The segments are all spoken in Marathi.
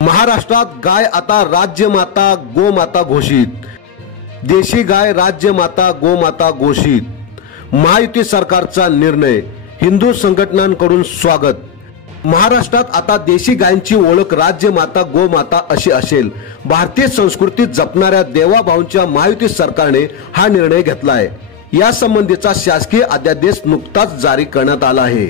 महाराष्ट्रात गाय आता राज्यमाता गोमाता घोषित। देशी गाय राज्यमाता गोमाता घोषित। महायुती सरकारचा निर्णय, हिंदू संघटनांकडून स्वागत। महाराष्ट्रात आता देशी गायींची ओळख राज्यमाता गोमाता अशी असेल। भारतीय संस्कृती जपणाऱ्या देवाभाऊंच्या महायुती सरकारने हा निर्णय घेतला आहे। या संबंधीचा शासकीय अध्यादेश नुकताच जारी करण्यात आला आहे।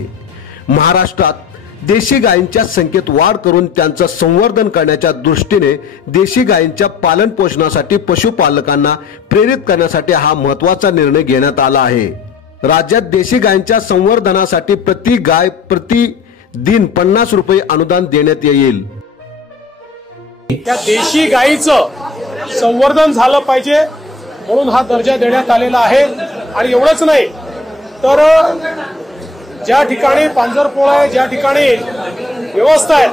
महाराष्ट्रात देशी गायींच्या संख्येत वाढ करून त्यांचं संवर्धन करण्याच्या दृष्टीने देशी गायींच्या पालन पोषणासाठी पशुपालकांना प्रेरित करण्यासाठी हा महत्त्वाचा निर्णय घेण्यात आला आहे। राज्यात देशी गायींच्या संवर्धनासाठी प्रति गाय प्रति दिन 50 रुपये अनुदान देण्यात येईल। त्या देशी गायीचं संवर्धन झालं पाहिजे म्हणून हा दर्जा देण्यात आलेला आहे। आणि एवढंच नाही तर ज्या ठिकाणी पांजरपोळ आहे, ज्या ठिकाणी व्यवस्था आहे,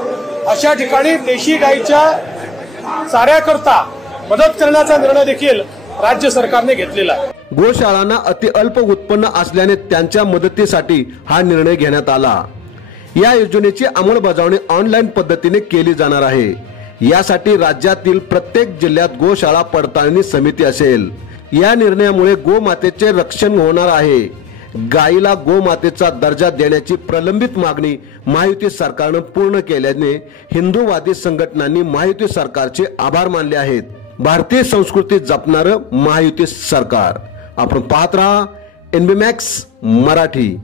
अशा ठिकाणी देशी गायीच्या चाऱ्याकरता मदत करण्याचा निर्णय देखील राज्य सरकारने घेतलेला आहे। गोशाळांना अति अल्प उत्पन्न असल्याने त्यांच्या मदतीसाठी हा निर्णय घेण्यात आला। या योजनेची अंमलबजावणी ऑनलाईन पद्धतीने केली जाणार आहे। यासाठी राज्यातील प्रत्येक जिल्ह्यात गोशाळा पडताळणी समिती असेल। या निर्णयामुळे गोमातेचे रक्षण होणार आहे। गायीला गोमातेचा दर्जा देण्याची प्रलंबित मागणी महायुती सरकारने पूर्ण केल्याने हिंदूवादी संघटनांनी महायुती सरकारचे आभार मानले आहेत। भारतीय संस्कृती जपणारं महायुती सरकार। आपण पाहत रहा NB मॅक्स मराठी।